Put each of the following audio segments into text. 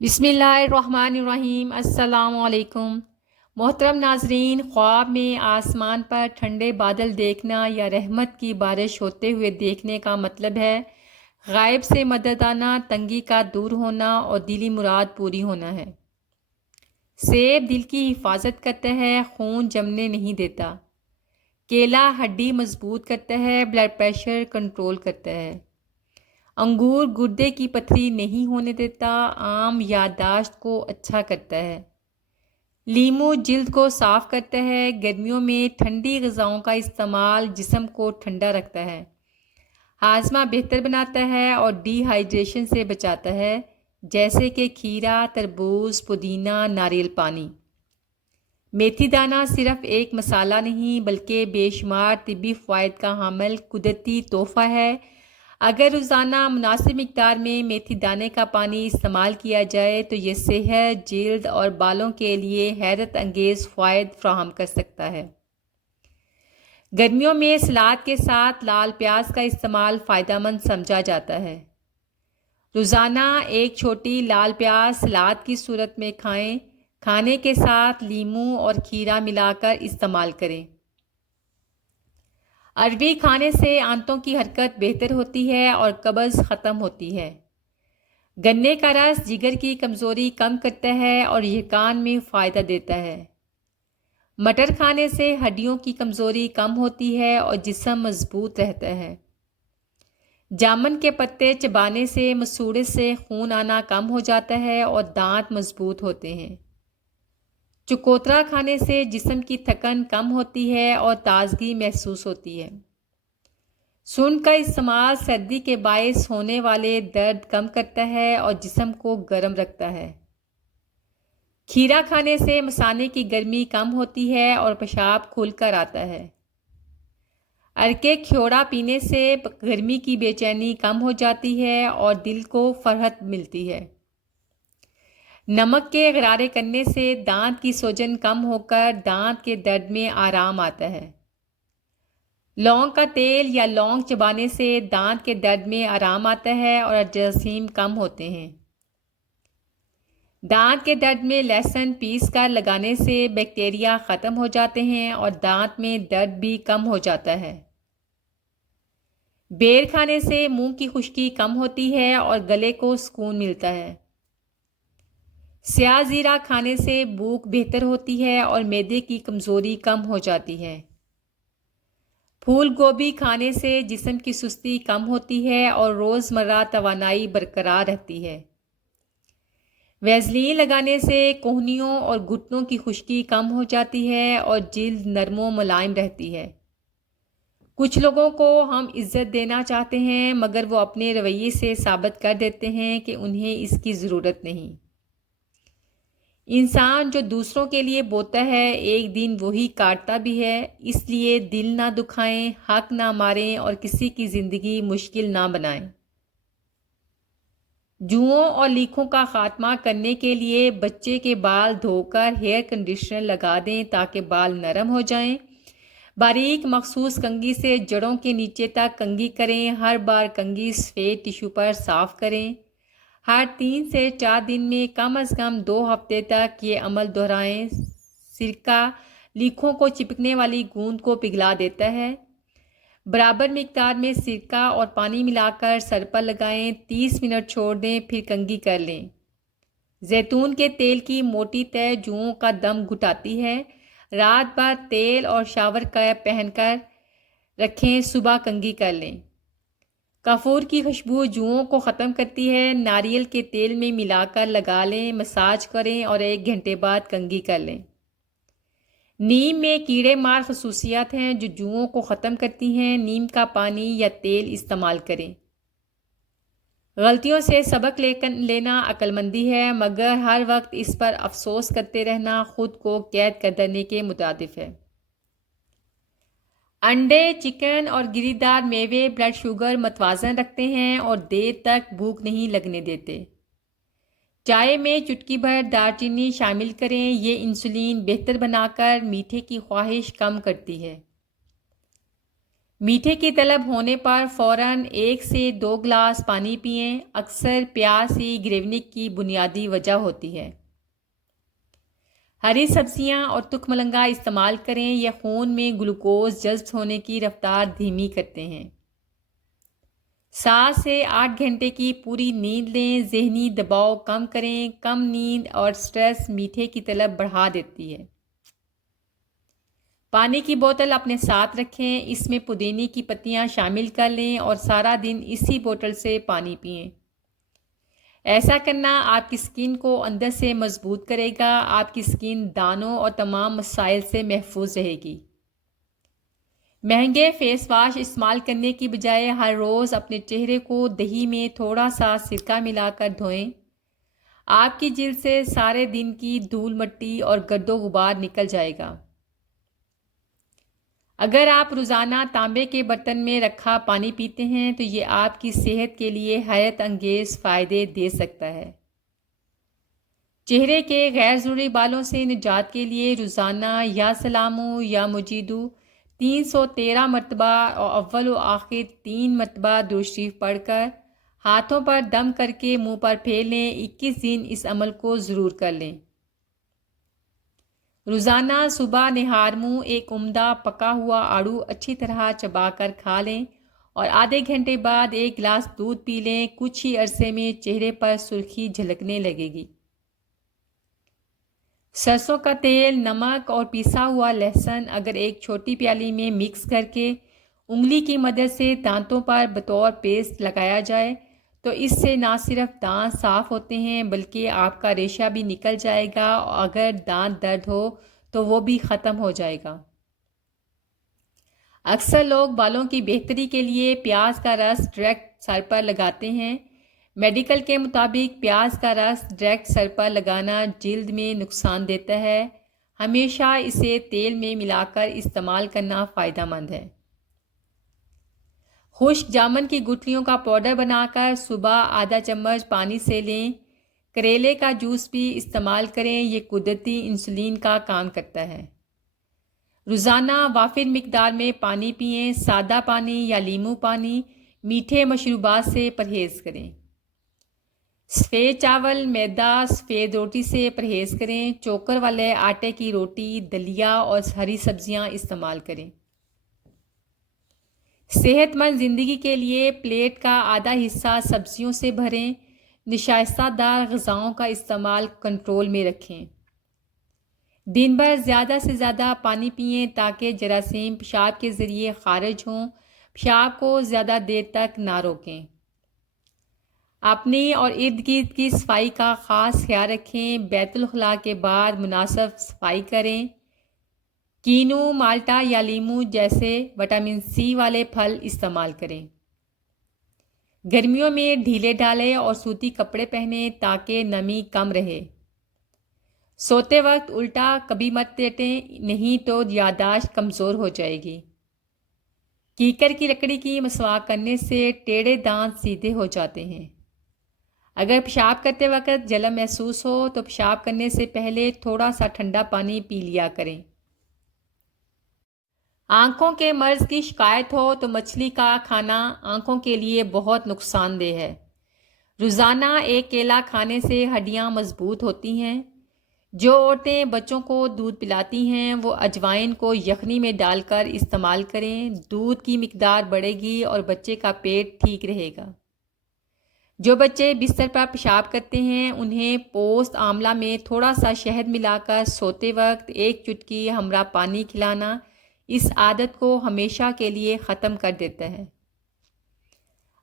بسم اللہ الرحمن الرحیم۔ السلام علیکم محترم ناظرین، خواب میں آسمان پر ٹھنڈے بادل دیکھنا یا رحمت کی بارش ہوتے ہوئے دیکھنے کا مطلب ہے غائب سے مدد آنا، تنگی کا دور ہونا اور دلی مراد پوری ہونا ہے۔ سیب دل کی حفاظت کرتا ہے، خون جمنے نہیں دیتا۔ کیلا ہڈی مضبوط کرتا ہے، بلڈ پریشر کنٹرول کرتا ہے۔ انگور گردے کی پتھری نہیں ہونے دیتا، آم یادداشت کو اچھا کرتا ہے۔ لیمو جلد کو صاف کرتا ہے، گرمیوں میں ٹھنڈی غذاؤں کا استعمال جسم کو ٹھنڈا رکھتا ہے، ہاضمہ بہتر بناتا ہے اور ڈی ہائیڈریشن سے بچاتا ہے، جیسے کہ کھیرا، تربوز، پودینہ، ناریل پانی۔ میتھی دانہ صرف ایک مسالہ نہیں بلکہ بے شمار طبی فوائد کا حامل قدرتی تحفہ ہے۔ اگر روزانہ مناسب مقدار میں میتھی دانے کا پانی استعمال کیا جائے تو یہ صحت، جلد اور بالوں کے لیے حیرت انگیز فوائد فراہم کر سکتا ہے۔ گرمیوں میں سلاد کے ساتھ لال پیاز کا استعمال فائدہ مند سمجھا جاتا ہے۔ روزانہ ایک چھوٹی لال پیاز سلاد کی صورت میں کھائیں، کھانے کے ساتھ لیموں اور کھیرا ملا کر استعمال کریں۔ عربی کھانے سے آنتوں کی حرکت بہتر ہوتی ہے اور قبض ختم ہوتی ہے۔ گنے کا رس جگر کی کمزوری کم کرتا ہے اور یقان میں فائدہ دیتا ہے۔ مٹر کھانے سے ہڈیوں کی کمزوری کم ہوتی ہے اور جسم مضبوط رہتا ہے۔ جامن کے پتے چبانے سے مسوڑے سے خون آنا کم ہو جاتا ہے اور دانت مضبوط ہوتے ہیں۔ چکوترا کھانے سے جسم کی تھکن کم ہوتی ہے اور تازگی محسوس ہوتی ہے۔ سونڈ کا استعمال سردی کے باعث ہونے والے درد کم کرتا ہے اور جسم کو گرم رکھتا ہے۔ کھیرا کھانے سے مثانے کی گرمی کم ہوتی ہے اور پیشاب کھل کر آتا ہے۔ ارکے کھیوڑا پینے سے گرمی کی بے چینی کم ہو جاتی ہے اور دل کو فرحت ملتی ہے۔ نمک کے غرارے کرنے سے دانت کی سوجن کم ہو کر دانت کے درد میں آرام آتا ہے۔ لونگ کا تیل یا لونگ چبانے سے دانت کے درد میں آرام آتا ہے اور جراثیم کم ہوتے ہیں۔ دانت کے درد میں لہسن پیس کر لگانے سے بیکٹیریا ختم ہو جاتے ہیں اور دانت میں درد بھی کم ہو جاتا ہے۔ بیر کھانے سے منہ کی خشکی کم ہوتی ہے اور گلے کو سکون ملتا ہے۔ سیاہ زیرہ کھانے سے بھوک بہتر ہوتی ہے اور معدے کی کمزوری کم ہو جاتی ہے۔ پھول گوبھی کھانے سے جسم کی سستی کم ہوتی ہے اور روزمرہ توانائی برقرار رہتی ہے۔ ویزلین لگانے سے کوہنیوں اور گھٹنوں کی خشکی کم ہو جاتی ہے اور جلد نرم و ملائم رہتی ہے۔ کچھ لوگوں کو ہم عزت دینا چاہتے ہیں مگر وہ اپنے رویے سے ثابت کر دیتے ہیں کہ انہیں اس کی ضرورت نہیں۔ انسان جو دوسروں کے لیے بوتا ہے ایک دن وہی کاٹتا بھی ہے، اس لیے دل نہ دکھائیں، حق نہ ماریں اور کسی کی زندگی مشکل نہ بنائیں۔ جوؤں اور لیکھوں کا خاتمہ کرنے کے لیے بچے کے بال دھو کر ہیئر کنڈیشنر لگا دیں تاکہ بال نرم ہو جائیں۔ باریک مخصوص کنگھی سے جڑوں کے نیچے تک کنگھی کریں، ہر بار کنگھی سفید ٹیشو پر صاف کریں۔ ہر 3 سے 4 دن میں کم از کم 2 ہفتے تک یہ عمل دہرائیں۔ سرکہ لیکھوں کو چپکنے والی گوند کو پگھلا دیتا ہے۔ برابر مقدار میں سرکہ اور پانی ملا کر سر پر لگائیں، 30 منٹ چھوڑ دیں پھر کنگھی کر لیں۔ زیتون کے تیل کی موٹی تہ جوؤں کا دم گھٹاتی ہے۔ رات بھر تیل اور شاور کیپ پہن کر رکھیں، صبح کنگھی کر لیں۔ کافور کی خوشبو جوؤں کو ختم کرتی ہے، ناریل کے تیل میں ملا کر لگا لیں، مساج کریں اور 1 گھنٹے بعد کنگھی کر لیں۔ نیم میں کیڑے مار خصوصیات ہیں جو جوؤں کو ختم کرتی ہیں۔ نیم کا پانی یا تیل استعمال کریں۔ غلطیوں سے سبق لینا عقل مندی ہے مگر ہر وقت اس پر افسوس کرتے رہنا خود کو قید کر دینے کے مترادف ہے۔ انڈے، چکن اور گری دار میوے بلڈ شوگر متوازن رکھتے ہیں اور دیر تک بھوک نہیں لگنے دیتے۔ چائے میں چٹکی بھر دار چینی شامل کریں، یہ انسولین بہتر بنا کر میٹھے کی خواہش کم کرتی ہے۔ میٹھے کی طلب ہونے پر فوراً 1 سے 2 گلاس پانی پئیں۔ اکثر پیاس ہی گریونک کی بنیادی وجہ ہوتی ہے۔ ہری سبزیاں اور تخم مرغ استعمال کریں، یہ خون میں گلوکوز جذب ہونے کی رفتار دھیمی کرتے ہیں۔ 7 سے 8 گھنٹے کی پوری نیند لیں، ذہنی دباؤ کم کریں۔ کم نیند اور سٹریس میٹھے کی طلب بڑھا دیتی ہے۔ پانی کی بوتل اپنے ساتھ رکھیں، اس میں پودینے کی پتیاں شامل کر لیں اور سارا دن اسی بوتل سے پانی پئیں۔ ایسا کرنا آپ کی سکن کو اندر سے مضبوط کرے گا، آپ کی سکن دانوں اور تمام مسائل سے محفوظ رہے گی۔ مہنگے فیس واش استعمال کرنے کی بجائے ہر روز اپنے چہرے کو دہی میں تھوڑا سا سرکہ ملا کر دھوئیں۔ آپ کی جلد سے سارے دن کی دھول مٹی اور گرد و غبار نکل جائے گا۔ اگر آپ روزانہ تانبے کے برتن میں رکھا پانی پیتے ہیں تو یہ آپ کی صحت کے لیے حیرت انگیز فائدے دے سکتا ہے۔ چہرے کے غیر ضروری بالوں سے نجات کے لیے روزانہ یا سلامو یا مجیدو 313 مرتبہ اور اول و آخر 3 مرتبہ درود شریف پڑھ کر ہاتھوں پر دم کر کے منہ پر پھیر لیں۔ 21 دن اس عمل کو ضرور کر لیں۔ روزانہ صبح نہار منہ ایک عمدہ پکا ہوا آڑو اچھی طرح چبا کر کھا لیں اور آدھے گھنٹے بعد 1 گلاس دودھ پی لیں۔ کچھ ہی عرصے میں چہرے پر سرخی جھلکنے لگے گی۔ سرسوں کا تیل، نمک اور پیسا ہوا لہسن اگر ایک چھوٹی پیالی میں مکس کر کے انگلی کی مدد سے دانتوں پر بطور پیسٹ لگایا جائے تو اس سے نہ صرف دانت صاف ہوتے ہیں بلکہ آپ کا ریشہ بھی نکل جائے گا اور اگر دانت درد ہو تو وہ بھی ختم ہو جائے گا۔ اکثر لوگ بالوں کی بہتری کے لیے پیاز کا رس ڈائریکٹ سر پر لگاتے ہیں۔ میڈیکل کے مطابق پیاز کا رس ڈائریکٹ سر پر لگانا جلد میں نقصان دیتا ہے۔ ہمیشہ اسے تیل میں ملا کر استعمال کرنا فائدہ مند ہے۔ خشک جامن کی گٹھلیوں کا پاؤڈر بنا کر صبح آدھا چمچ پانی سے لیں۔ کریلے کا جوس بھی استعمال کریں، یہ قدرتی انسولین کا کام کرتا ہے۔ روزانہ وافر مقدار میں پانی پئیں، سادہ پانی یا لیموں پانی۔ میٹھے مشروبات سے پرہیز کریں۔ سفید چاول، میدا، سفید روٹی سے پرہیز کریں۔ چوکر والے آٹے کی روٹی، دلیا اور ہری سبزیاں استعمال کریں۔ صحت مند زندگی کے لیے پلیٹ کا آدھا حصہ سبزیوں سے بھریں۔ نشائستہ دار غذاؤں کا استعمال کنٹرول میں رکھیں۔ دن بھر زیادہ سے زیادہ پانی پئیں تاکہ جراثیم پیشاب کے ذریعے خارج ہوں۔ پیشاب کو زیادہ دیر تک نہ روکیں۔ اپنی اور ارد گرد کی صفائی کا خاص خیال رکھیں۔ بیت الخلاء کے بعد مناسب صفائی کریں۔ کینو، مالٹا یا لیموں جیسے وٹامن سی والے پھل استعمال کریں۔ گرمیوں میں ڈھیلے ڈالے اور سوتی کپڑے پہنیں تاکہ نمی کم رہے۔ سوتے وقت الٹا کبھی مت لیٹیں، نہیں تو یادداشت کمزور ہو جائے گی۔ کیکر کی لکڑی کی مسواک کرنے سے ٹیڑھے دانت سیدھے ہو جاتے ہیں۔ اگر پیشاب کرتے وقت جلن محسوس ہو تو پیشاب کرنے سے پہلے تھوڑا سا ٹھنڈا پانی پی لیا کریں۔ آنکھوں کے مرض کی شکایت ہو تو مچھلی کا کھانا آنکھوں کے لیے بہت نقصان دہ ہے۔ روزانہ ایک کیلا کھانے سے ہڈیاں مضبوط ہوتی ہیں۔ جو عورتیں بچوں کو دودھ پلاتی ہیں وہ اجوائن کو یخنی میں ڈال کر استعمال کریں۔ دودھ کی مقدار بڑھے گی اور بچے کا پیٹ ٹھیک رہے گا۔ جو بچے بستر پر پیشاب کرتے ہیں انہیں پوست آملہ میں تھوڑا سا شہد ملا کر سوتے وقت 1 چٹکی ہمراہ پانی کھلانا اس عادت کو ہمیشہ کے لیے ختم کر دیتا ہے۔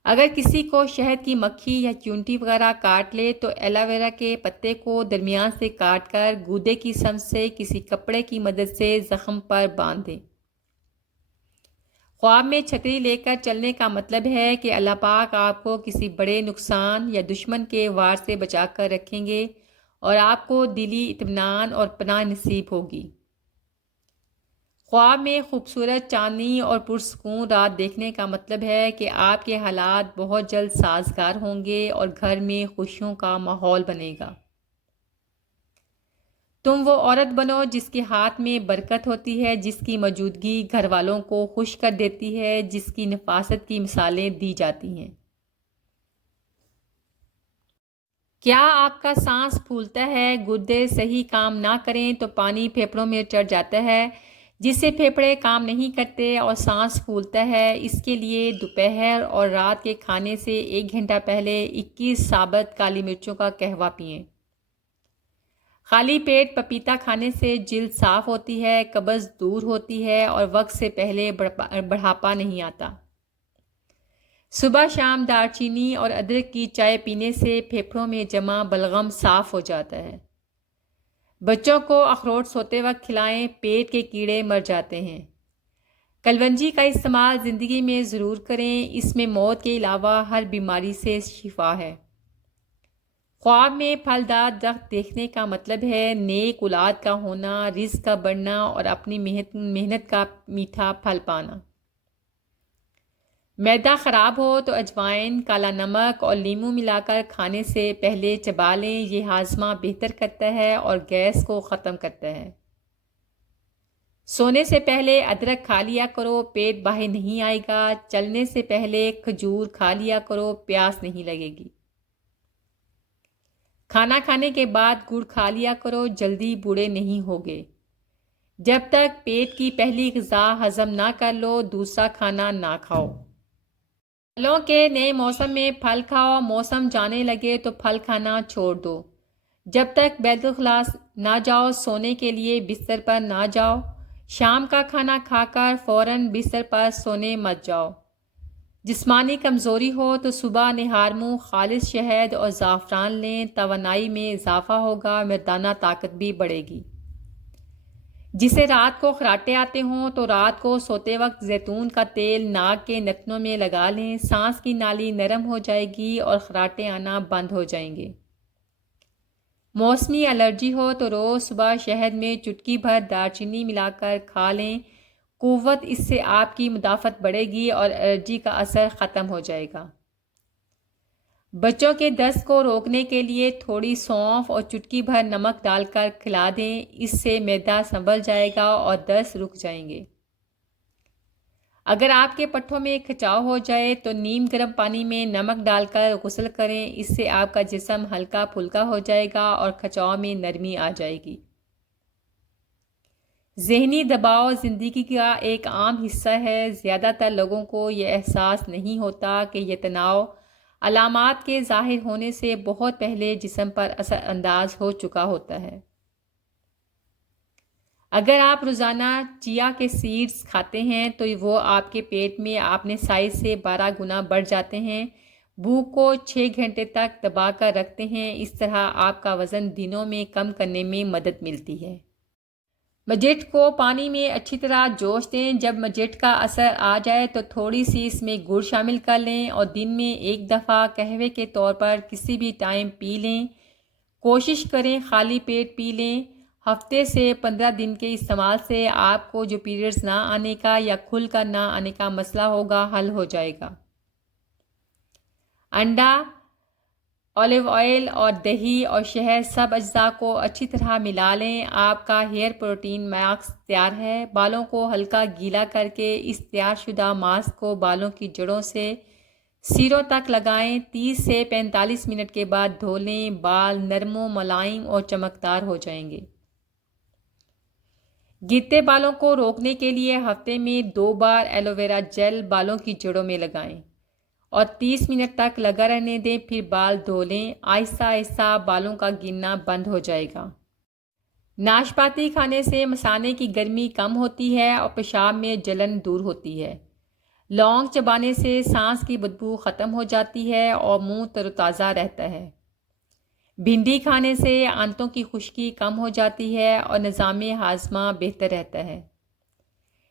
اگر کسی کو شہد کی مکھی یا چونٹی وغیرہ کاٹ لے تو ایلوویرا کے پتے کو درمیان سے کاٹ کر گودے کی سمت سے کسی کپڑے کی مدد سے زخم پر باندھ دیں۔ خواب میں چھتری لے کر چلنے کا مطلب ہے کہ اللہ پاک آپ کو کسی بڑے نقصان یا دشمن کے وار سے بچا کر رکھیں گے اور آپ کو دلی اطمینان اور پناہ نصیب ہوگی۔ خواب میں خوبصورت چاندنی اور پرسکون رات دیکھنے کا مطلب ہے کہ آپ کے حالات بہت جلد سازگار ہوں گے اور گھر میں خوشیوں کا ماحول بنے گا۔ تم وہ عورت بنو جس کے ہاتھ میں برکت ہوتی ہے، جس کی موجودگی گھر والوں کو خوش کر دیتی ہے، جس کی نفاست کی مثالیں دی جاتی ہیں۔ کیا آپ کا سانس پھولتا ہے؟ گردے صحیح کام نہ کریں تو پانی پھیپھڑوں میں چڑھ جاتا ہے، جس سے پھیپھڑے کام نہیں کرتے اور سانس پھولتا ہے۔ اس کے لیے دوپہر اور رات کے کھانے سے 1 گھنٹہ پہلے 21 ثابت کالی مرچوں کا قہوہ پئیں۔ خالی پیٹ پپیتا کھانے سے جلد صاف ہوتی ہے، قبض دور ہوتی ہے اور وقت سے پہلے بڑھاپا نہیں آتا۔ صبح شام دار چینی اور ادرک کی چائے پینے سے پھیپھڑوں میں جمع بلغم صاف ہو جاتا ہے۔ بچوں کو اخروٹ سوتے وقت کھلائیں، پیٹ کے کیڑے مر جاتے ہیں۔ کلونجی کا استعمال زندگی میں ضرور کریں، اس میں موت کے علاوہ ہر بیماری سے شفا ہے۔ خواب میں پھلدار درخت دیکھنے کا مطلب ہے نیک اولاد کا ہونا، رزق کا بڑھنا اور اپنی محنت کا میٹھا پھل پانا۔ معدہ خراب ہو تو اجوائن، کالا نمک اور لیموں ملا کر کھانے سے پہلے چبا لیں، یہ ہاضمہ بہتر کرتا ہے اور گیس کو ختم کرتا ہے۔ سونے سے پہلے ادرک کھا لیا کرو، پیٹ باہر نہیں آئے گا۔ چلنے سے پہلے کھجور کھا لیا کرو، پیاس نہیں لگے گی۔ کھانا کھانے کے بعد گڑ کھا لیا کرو، جلدی بوڑھے نہیں ہوگے۔ جب تک پیٹ کی پہلی غذا ہضم نہ کر لو، دوسرا کھانا نہ کھاؤ۔ پھلوں کے نئے موسم میں پھل کھاؤ، موسم جانے لگے تو پھل کھانا چھوڑ دو۔ جب تک بیت الخلاء نہ جاؤ، سونے کے لیے بستر پر نہ جاؤ۔ شام کا کھانا کھا کر فوراً بستر پر سونے مت جاؤ۔ جسمانی کمزوری ہو تو صبح نہار منہ خالص شہد اور زعفران لیں، توانائی میں اضافہ ہوگا، مردانہ طاقت بھی بڑھے گی۔ جسے رات کو خراٹے آتے ہوں تو رات کو سوتے وقت زیتون کا تیل ناک کے نتنوں میں لگا لیں، سانس کی نالی نرم ہو جائے گی اور خراٹے آنا بند ہو جائیں گے۔ موسمی الرجی ہو تو روز صبح شہد میں چٹکی بھر دار چینی ملا کر کھا لیں، قوت اس سے آپ کی مدافعت بڑھے گی اور الرجی کا اثر ختم ہو جائے گا۔ بچوں کے دست کو روکنے کے لیے تھوڑی سونف اور چٹکی بھر نمک ڈال کر کھلا دیں، اس سے معدہ سنبھل جائے گا اور دست رک جائیں گے۔ اگر آپ کے پٹھوں میں کھچاؤ ہو جائے تو نیم گرم پانی میں نمک ڈال کر غسل کریں، اس سے آپ کا جسم ہلکا پھلکا ہو جائے گا اور کھچاؤ میں نرمی آ جائے گی۔ ذہنی دباؤ زندگی کا ایک عام حصہ ہے، زیادہ تر لوگوں کو یہ احساس نہیں ہوتا کہ یہ تناؤ علامات کے ظاہر ہونے سے بہت پہلے جسم پر اثر انداز ہو چکا ہوتا ہے۔ اگر آپ روزانہ چیا کے سیڈز کھاتے ہیں تو وہ آپ کے پیٹ میں اپنے سائز سے 12 گنا بڑھ جاتے ہیں، بھوک کو 6 گھنٹے تک دبا کر رکھتے ہیں، اس طرح آپ کا وزن دنوں میں کم کرنے میں مدد ملتی ہے۔ مجٹ کو پانی میں اچھی طرح جوش دیں، جب مجٹ کا اثر آ جائے تو تھوڑی سی اس میں گڑ شامل کر لیں اور دن میں 1 دفعہ قہوے کے طور پر کسی بھی ٹائم پی لیں۔ کوشش کریں خالی پیٹ پی لیں۔ ہفتے سے 15 دن کے استعمال سے آپ کو جو پیریڈز نہ آنے کا یا کھل کر نہ آنے کا مسئلہ ہوگا حل ہو جائے گا۔ انڈا، اولیو آئل اور دہی اور شہد سب اجزاء کو اچھی طرح ملا لیں، آپ کا ہیئر پروٹین ماسک تیار ہے۔ بالوں کو ہلکا گیلا کر کے اس تیار شدہ ماسک کو بالوں کی جڑوں سے سروں تک لگائیں، 30 سے 45 منٹ کے بعد دھو لیں، بال نرم و ملائم اور چمکدار ہو جائیں گے۔ گرتے بالوں کو روکنے کے لیے ہفتے میں 2 بار ایلو ویرا جیل بالوں کی جڑوں میں لگائیں اور 30 منٹ تک لگا رہنے دیں، پھر بال دھو لیں، آہستہ آہستہ بالوں کا گرنا بند ہو جائے گا۔ ناشپاتی کھانے سے مثانے کی گرمی کم ہوتی ہے اور پیشاب میں جلن دور ہوتی ہے۔ لونگ چبانے سے سانس کی بدبو ختم ہو جاتی ہے اور منہ تر و تازہ رہتا ہے۔ بھنڈی کھانے سے آنتوں کی خشکی کم ہو جاتی ہے اور نظام ہاضمہ بہتر رہتا ہے۔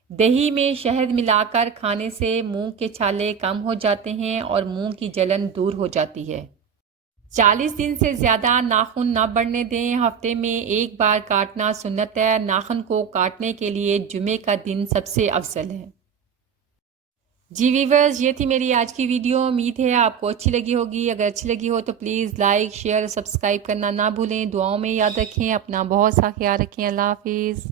دہی میں شہد ملا کر کھانے سے منہ کے چھالے کم ہو جاتے ہیں اور منہ کی جلن دور ہو جاتی ہے۔ 40 دن سے زیادہ ناخن نہ بڑھنے دیں، ہفتے میں 1 بار کاٹنا سنت ہے۔ ناخن کو کاٹنے کے لیے جمعے کا دن سب سے افضل ہے۔ جی ویورز، یہ تھی میری آج کی ویڈیو. امید ہے آپ کو اچھی لگی ہوگی. اگر اچھی لگی ہو تو پلیز لائک شیئر سبسکرائب کرنا نہ بھولیں. دعاؤں میں یاد رکھیں. اپنا بہت سا خیال رکھیں. اللہ حافظ.